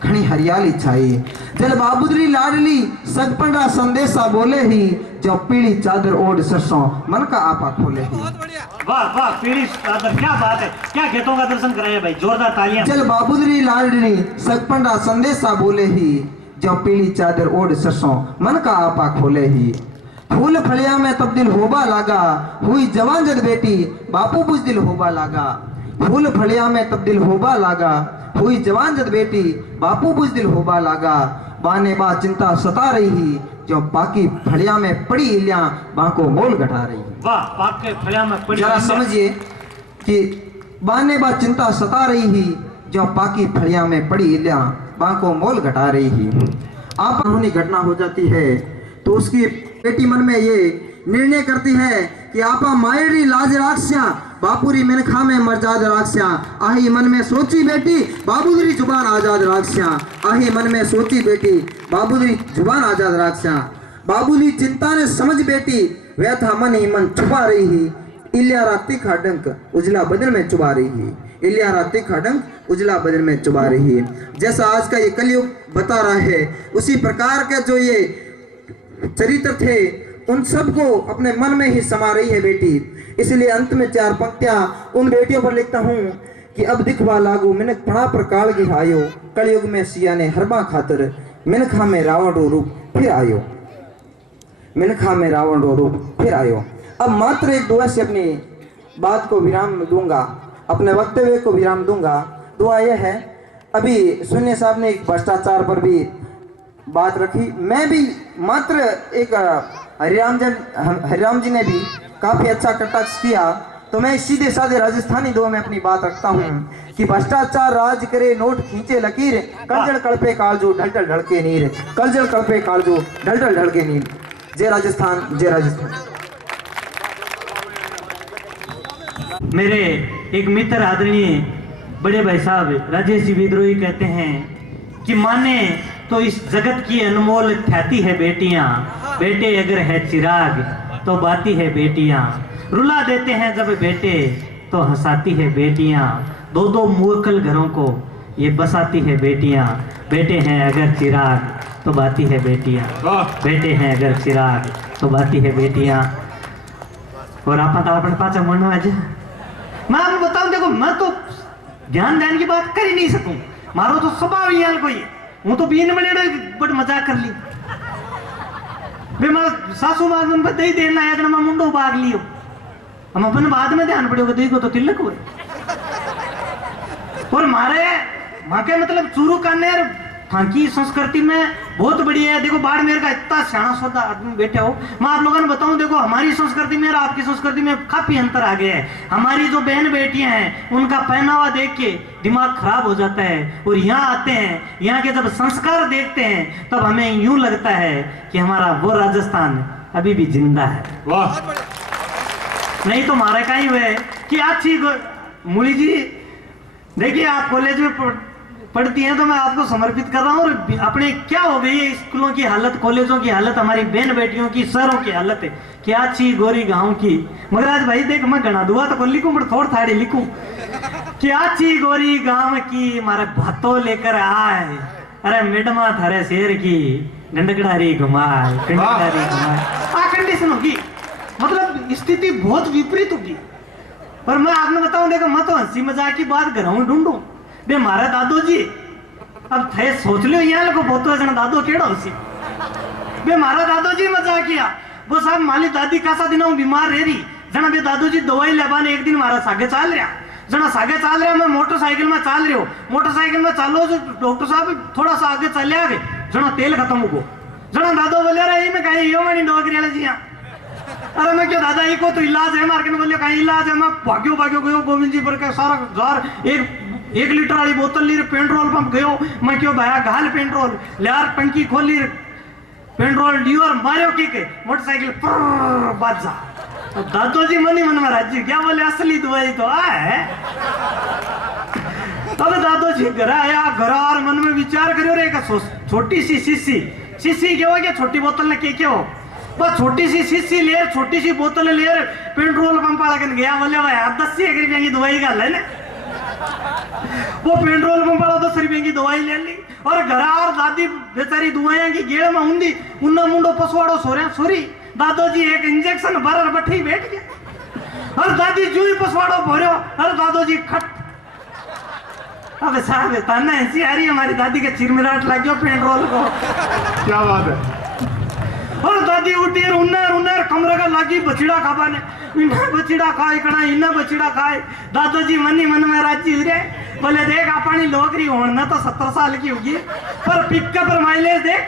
घनी हरियाली छाई। जल बाबुदरी लाडली सगपंडा संदेशा बोले ही, जो पीली चादर ओढ़ सरसों मन का आपा खोले ही। वाह वाह, पीली चादर, क्या बात है, क्या गीतों का दर्शन कराया भाई, जोरदार तालियां। जल बाबुदरी लाडली सगपंडा संदेशा बोले ही, जो पीली चादर ओढ़ सरसों मन का आपा खोले ही। फूल फलिया में तब्दील होबा लागा, हुई जवान जद बेटी बापू बुजदिल होबा लागा। फूल फलिया में तब्दील होबा लागा, हुई जवान जद बेटी बापू बुजदिल होबा लागा। बाने बा चिंता सता रही ही, जो पाकी फलिया में पड़ी इलियां बाको मोल घटा रही। वाह, पाके फलिया में पड़ी, जरा समझिए कि बाने बा चिंता सता रही ही, जो पाकी फलिया में पड़ी इलियां बाको मोल घटा रही ही। आप अनहोनी घटना हो जाती है तो उसकी बेटी मन में ये निर्णय करती है कि आपा मायरी लाज राख्या, बापूरी मेनखा में मर्जाद राख्या। आही मन में सोची बेटी बाबूदरी जुबान आजाद राख्या। आही मन में सोची बेटी बाबूदरी जुबान आजाद राख्या। बाबूली चिंता ने समझ बेटी व्यथा मन ही मन छुपा रही ही। इलिया राती खाडंक उजला बदन में चुबा रही है। इलिया राती खाडंक उजला बदन में चुबा रही है। जैसा आज का ये कलयुग बता रहा है, उसी प्रकार के जो ये चरित्र थे उन सबको अपने मन में ही समा रही है बेटी। इसलिए अंत में 4 पंक्तियां उन बेटियों पर लिखता हूं कि अब दिखवा लागू मिनक पड़ा पर काल गिरायो, कलयुग में सिया ने हरबा खातर मिनखा में रावण रो रूप फिर आयो। मिनखा में रावण रो रूप फिर आयो। अब मात्र एक दुआ से अपनी बात को विराम दूंगा, अपने वक्तव्य को विराम दूंगा। दुआ यह है, अभी सुन्नी साहब ने एक भ्रष्टाचार पर भी बात रखी, मैं भी मात्र एक हरिराम जी ने भी काफी अच्छा कटाक्ष किया, तो मैं सीधे साधे राजस्थानी दुआ में अपनी बात रखता हूँ कि भ्रष्टाचार राज करे नोट खींचे लकीर, कलजल कड़पे कालजो ढलढल ढलके नीर, कलजल कड़पे कालजो ढलढल ढलके नीर। जय राजस्थान, जय राजस्थान। मेरे एक मित्र आदरणीय बड़े भाई साहब राजेश जी विद्रोही कहते हैं कि माने तो इस जगत की अनमोल ख्याति है बेटियां, बेटे अगर है चिराग तो बाती है बेटियां। रुला देते हैं जब बेटे तो हंसाती है बेटियां। 2-2 मुअक्कल घरों को ये बसाती है बेटियां। बेटे हैं अगर चिराग तो बाती है बेटियां, बेटे हैं अगर चिराग तो बाती है बेटियां। और आप अपने पाचा मनो आज मैं आपको बताऊं, देखो मैं तो ज्ञान ध्यान की बात कर ही नहीं सकूं, मारो तो स्वभाव ही कोई है। हूँ तो बीन में बड़ मजाक कर ली बे, मैं सासू मां में दही देना आया मैं मुंडो भाग लियो, हम अपन बाद में ध्यान पड़ेगा दही को तो तिलक हुए। और मारे माँ के मतलब चूरू काने थाकी संस्कृति में बहुत बढ़िया है। देखो बाड़मेर का इतना सियाना सौदा आदमी बैठे हो, मैं आप लोगों ने बताऊं, देखो हमारी संस्कृति में और आपकी संस्कृति में काफी अंतर आ गया है। हमारी जो बहन बेटियां हैं उनका पहनावा देख के दिमाग खराब हो जाता है, और यहाँ आते हैं, यहाँ के जब संस्कार देखते हैं तब हमें यूं लगता है कि हमारा वो राजस्थान अभी भी जिंदा है। वाह, नहीं तो हमारा का ही हुआ कि अच्छी मूली जी देखिए आप कॉलेज में पढ़ती हैं तो मैं आपको समर्पित कर रहा हूँ। और अपने क्या हो गई है स्कूलों की हालत, कॉलेजों की हालत, हमारी बहन बेटियों की, शहरों की हालत है क्या अच्छी गोरी गांव की। मगर आज भाई देख मैं गणा दुआ तो लिखूं बट थोड़ थाड़ी लिखूं क्या अच्छी गोरी गांव की मारे भातों लेकर आए, अरे मिडमा थारे शेर की गंडकड़ारी घुमाए, गंडकड़ारी घुमाए। आ कंडीशन होगी, मतलब स्थिति बहुत विपरीत होगी। पर मैं आपने बताऊं, देखो मैं तो हंसी मजाक की बात घरों ढूंढूं बे मारे दादो जी, अब थे सोच लो यहाँ को बहुत जना दादो केड़ा होसी बे मारा दादो जी मजाक किया वो साहब माली दादी कासा दिनों बीमार रह रही जना बे दादो जी दवाई लेवा ने एक दिन मारा सागे चाल रहा, जना सागे चाल रहा, मैं मोटरसाइकिल में चाल रही हो, मोटरसाइकिल में चालो जो डॉक्टर साहब थोड़ा सा आगे चल आगे जना तेल खत्म हो, जना दादो बोले रही मैं कहीं यो मनी डोगरी जी। अरे मैं क्यों दादा को तो इलाज है मार्केट में बोले कहीं इलाज है, मैं भाग्यो भाग्यो गयो गोविंद जी पर के सारा जार एक लीटर वाली बोतल ली, पेट्रोल पंप गयो मैं क्यों भाया घाल पेट्रोल यार, टंकी खोली पेट्रोल डियोर मारो के मोटरसाइकिल बाजा। तो दादो जी मनी मन में राज्य क्या बोले असली दवाई तो है। तब दादो जी घर आया, घर और मन में विचार करो रे छोटी सी शीशी क्या हो, क्या छोटी बोतल ने क्या हो, बस छोटी सी शीशी ले, छोटी सी बोतल ले, पेट्रोल पंप वाला गया बोले भाई 10 रुपया की दवाई का है ना, वो पेट्रोल पंप वाला 10 रुपए की दवाई ले ली और घर और दादी बेचारी दुआया की गेड़ में हुंदी उन्ना मुंडो पसवाड़ो सोरे सोरी दादाजी एक इंजेक्शन भर बैठी बैठ गया और दादी जू ही पसवाड़ो भरो और दादाजी खट। अबे साहब ताना ऐसी आ रही हमारी दादी के चिरमिराट लग गया पेट्रोल को। क्या बात है। और दादी उठी और उन्नर उन्नर कमरे का लागी बछड़ा खाने इन्हें बछड़ा खाए कना इन्हें बछड़ा खाए। दादाजी मनी मन में राजी हो रहे बोले देख अपनी नौकरी होना तो 70 साल की होगी पर पिकअप और माइलेज देख।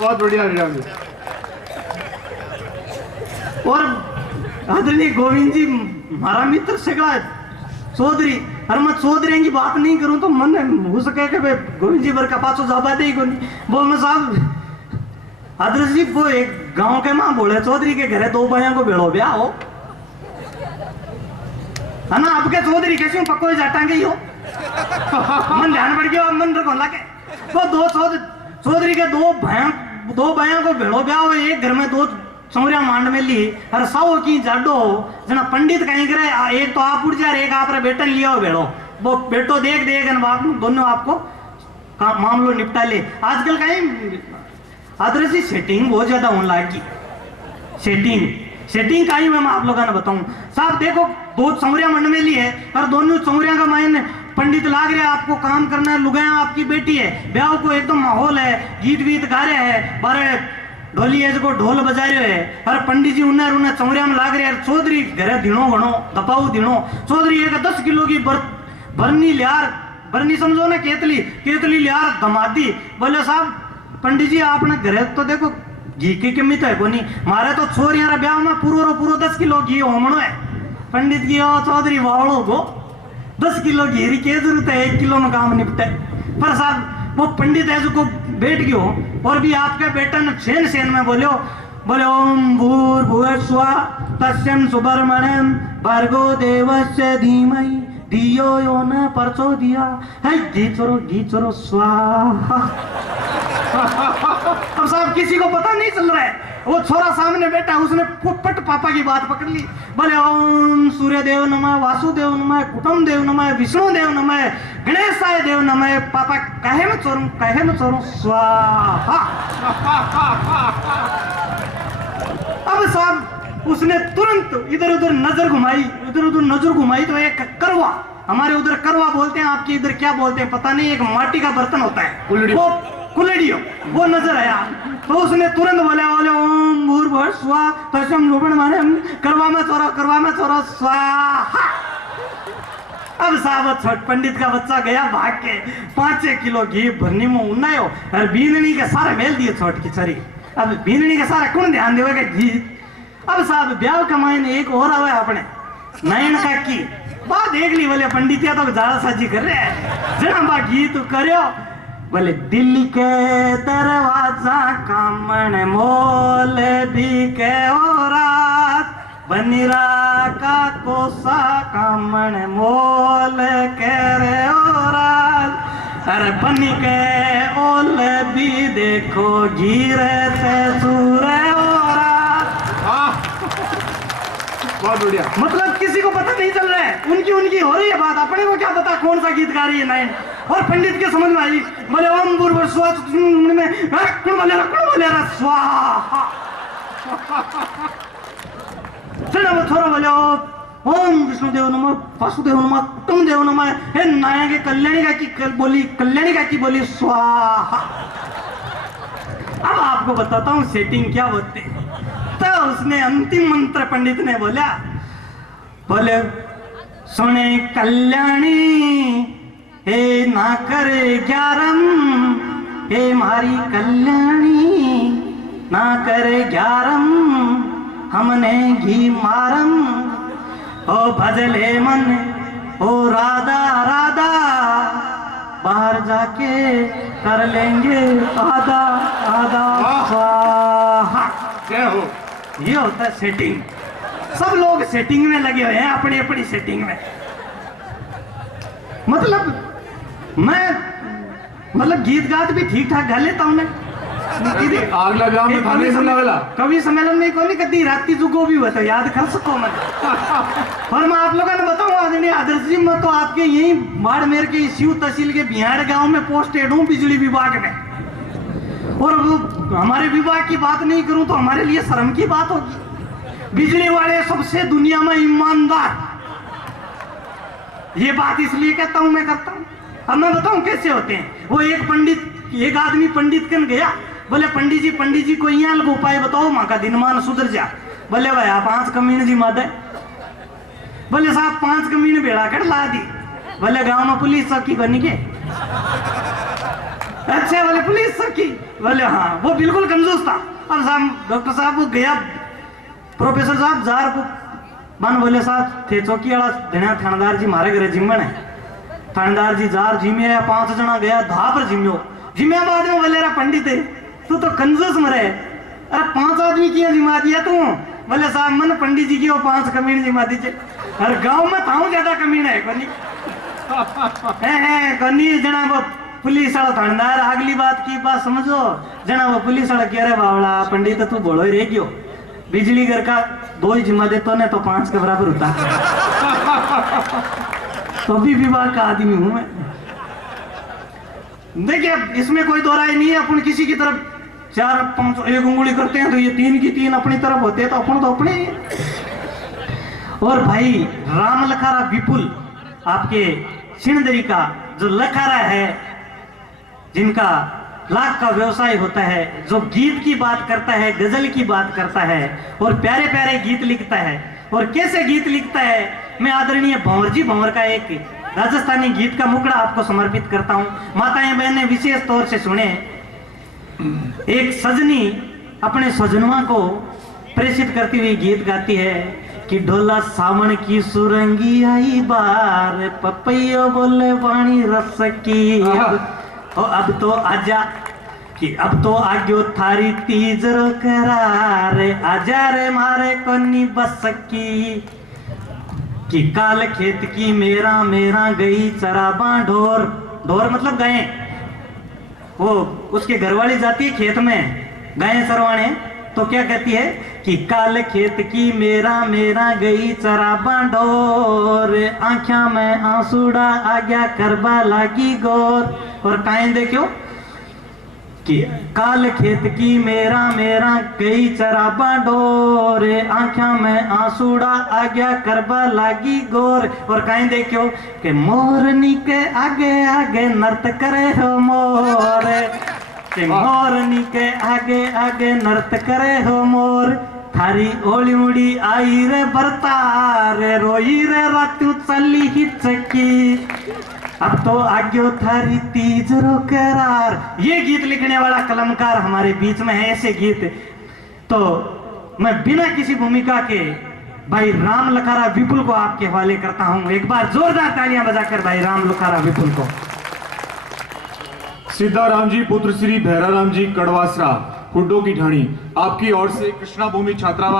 बहुत बढ़िया रीना जी। और आदरणीय गोविंद जी हमारा मित्र से चौधरी और मैं चौधरी की बात नहीं करूं तो मन हो सके कि गोविंद जी बर का पासो जाबा दे वो मैं साहब आदर्श जी वो एक गांव के मां बोले चौधरी के घरे 2 भाइयों को भेड़ो ब्याह हो है ना आपके चौधरी कैसे पक्को जाटांगे ही हो मन ध्यान बढ़ गया मन रखो लगे वो 2 चौधरी के 2 भाइयों को भेड़ो ब्याह हो। एक घर में 2 चौरिया मांड में ली और 100 की जाडो जना पंडित कहीं करे एक तो आप उड़ जा एक आप बेटन लिया हो भेड़ो वो बेटो देख देख बाप दोनों आपको मामलो निपटा ले। आजकल कहीं आदर्श जी सेटिंग बहुत ज्यादा होने लगी। सेटिंग का ही मैं आप लोगों ने बताऊं साहब देखो 2 चौरिया मंड में ली है और दोनों चौरिया का मायने पंडित लाग रहे आपको काम करना है लुगाया आपकी बेटी है ब्याह को एकदम माहौल है गीत वीत गा रहे हैं बारे ढोली को ढोल बजा रहे है और पंडित जी उन्ना उन्ना चौरिया में लाग रहे हैं। चौधरी घरे दिनों गणो दपाऊ दिनों चौधरी एक 10 किलो की बरनी लियार बरनी समझो ना केतली लियार दमादी बोले साहब पंडित जी आपने घरे तो देखो घी की कीमत है को नहीं मारे तो छोरिया ब्याह में पूरो 10 किलो घी होमणो है। पंडित जी चौधरी वावड़ो को 10 किलो घी की क्या जरूरत है 1 किलो में काम निपटे। पर साहब वो पंडित ऐसे को बैठ गयो और भी आपका बेटा ने सेन में बोले ओम भूर्भुवस्सुवः तस्मै सुब्रह्मण्यं भर्गो देवस्य धीमहि धियो यो न प्रचोदयात्। है घी चोरो स्वाहा। अब साहब किसी को पता नहीं चल रहा है वो छोरा सामने बैठा उसने पट पापा की बात पकड़ ली बोले ओम सूर्य देव नमः वासुदेव नमः कुटुंब देव नमः विष्णु देव नमः गणेशाय देव नमः पापा कहे में चोरूं स्वाहा। अब साहब उसने तुरंत इधर उधर नजर घुमाई तो एक करवा हमारे उधर करवा बोलते हैं आपके इधर क्या बोलते हैं पता नहीं एक माटी का बर्तन होता है वो कुलड़ियो वो नजर आया तो उसने तुरंत बोले ओम भूर्भुवस्सुवः तस्मै सुब्रह्मण्यं करवा में चोरो स्वाहा। अब साहब छोट पंडित का बच्चा गया भाग के 5 किलो घी भरनी में उन्नायो और बींदनी के सारे मेल दिए छोट की छरी। अब बींदनी के सारा कौन ध्यान देगा घी। अब साहब ब्याह का मायने एक और आवे अपने नयन का की बात देख ली बोले पंडित या तो ज्यादा साजी कर रहे हैं जना बा घी तू करो बोले दिल के दरवाजा कामण मोल भी के ओ रात बनिरा का कोसा कामण मोल के रे ओ रात अरे बनी के ओल भी देखो घीरे से सूरे ओ रात। बहुत बढ़िया। मतलब किसी को पता नहीं चल रहा है उनकी हो रही है बात अपने को क्या पता कौन सा गीत गा रही है नयन। और पंडित के समझ में आई बोले ओम भूर्भुवस्सुवः में कौन बोले स्वाहा। वो छोरा बोले ओम विष्णुदेव नमः वासुदेव नमः कुटुंब देव नमः हे नाया के कल्याणी का की बोली स्वाहा। अब आपको बताता हूँ सेटिंग क्या बोलते हैं। तो उसने अंतिम मंत्र पंडित ने बोले सुने कल्याणी हे ना करे ग्यारम हे मारी कल्याणी ना करे ग्यारम हमने घी मारम ओ भजले मन ओ राधा राधा बाहर जाके कर लेंगे आधा स्वाहा। जय हो। ये होता है सेटिंग। सब लोग सेटिंग में लगे हुए हैं अपनी अपनी सेटिंग में। मतलब गीत गात भी ठीक ठाक गा लेता हूँ मैं। आग लगा में थाने से लगला कवि सम्मेलन में कोई कदी राती जुगो भी हुआ तो याद कर सको मैं। और मैं आप लोगों ने बताऊं आदरणीय आदर्श जी, मैं तो आपके यही बाड़मेर के शिव तहसील के बिहार गांव में पोस्टेड हूँ बिजली विभाग में। और वो हमारे विभाग की बात नहीं करूं तो हमारे लिए शर्म की बात होगी। बिजली वाले सबसे दुनिया में ईमानदार, ये बात इसलिए कहता हूं, मैं करता हूं। अब मैं बताऊं कैसे होते हैं। वो एक आदमी पंडित कन गया, बोले पंडित जी कोई यहाँ लगो उपाय बताओ, माँ का दिनमान सुधर जा। बोले भाई आप 5 कमीन जी माता। बोले साहब 5 कमीन बेड़ा कर ला दी। बोले गांव में पुलिस चौकी बनी के? अच्छा, बोले पुलिस चौकी? बोले हाँ। वो बिल्कुल कंजूस था। अब साहब डॉक्टर साहब वो गया, प्रोफेसर साहब जार को बन, बोले साहब थे चौकी वाला धनिया थानेदार जी मारे घरे जिम्मन है। थानेदार जी जार जिम्मे 5 जना गया धा पर जिम्यो जिम्मे बाद में बोले पंडित है तू तो कंजूस मरे, अरे 5 आदमी किया जिमा दिया तू? बोले साहब मन पंडित जी की वो 5 कमीन जिमा दीजिए। अरे गांव में था ज्यादा कमीन है कोनी कोनी जना वो पुलिस वाला थानेदार। अगली बात की बात समझो, जना वो पुलिस वाला कह रहे बावड़ा पंडित तू बोलो ही रह गयो, बिजली घर का 2 ही जिम्मा देते ने तो 5 के बराबर होता। तो भी विभाग का आदमी हूं मैं। देखिए इसमें कोई दो राय नहीं है। अपन किसी की तरफ 4 5 एक उंगली करते हैं तो ये 3 की 3 अपनी तरफ होते हैं, तो अपन तो अपने ही। और भाई राम लखारा विपुल आपके सिंदरी का जो लखारा है, जिनका लाख का व्यवसाय होता है, जो गीत की बात करता है, गजल की बात करता है और प्यारे प्यारे गीत लिखता है। और कैसे गीत लिखता है, मैं आदरणीय भंवर जी भंवर का एक राजस्थानी गीत का मुकड़ा आपको समर्पित करता हूं। माताएं बहनें विशेष तौर से सुने। एक सजनी अपने सजनवा को प्रेषित करती हुई गीत गाती है कि ढोला सावन की सुरंगी आई बार, पपैया बोले वाणी रस की। अब तो आजा कि अब तो आग्यो थारी तीजरो करार, आजा रे मारे कोनी बस की। कि काल खेत की मेरा मेरा गई चराबा ढोर, ढोर मतलब गाय, वो उसके घरवाली जाती है खेत में गाय चरवाने, तो क्या कहती है कि काल खेत की मेरा मेरा गई चराबा ढोर, आंखा में आंसूड़ा आ गया करबा लागी गौर। और कायन देखो कि काल खेत की मेरा मेरा गई चराबा ढोर, आंखा में आंसूड़ा आ गया करबा लागी गोर। और कहीं देखो कि मोरनी के आगे आगे नृत्य करे हो मोर, कि मोरनी के आगे आगे नृत्य करे हो मोर, थारी ओली उड़ी आई रे बरतार, रोई रे रातू चली हिचकी, अब तो आग्यो थारी तीजरो करार। ये गीत लिखने वाला कलमकार हमारे बीच में है। ऐसे गीत तो मैं बिना किसी भूमिका के भाई राम लखारा विपुल को आपके हवाले करता हूं। एक बार जोरदार तालियां बजाकर भाई राम लखारा विपुल को। सीताराम जी पुत्र श्री भैराराम जी कड़वासरा, हुड्डो की ढाणी, आपकी ओर से कृष्णा भूमि छात्रावास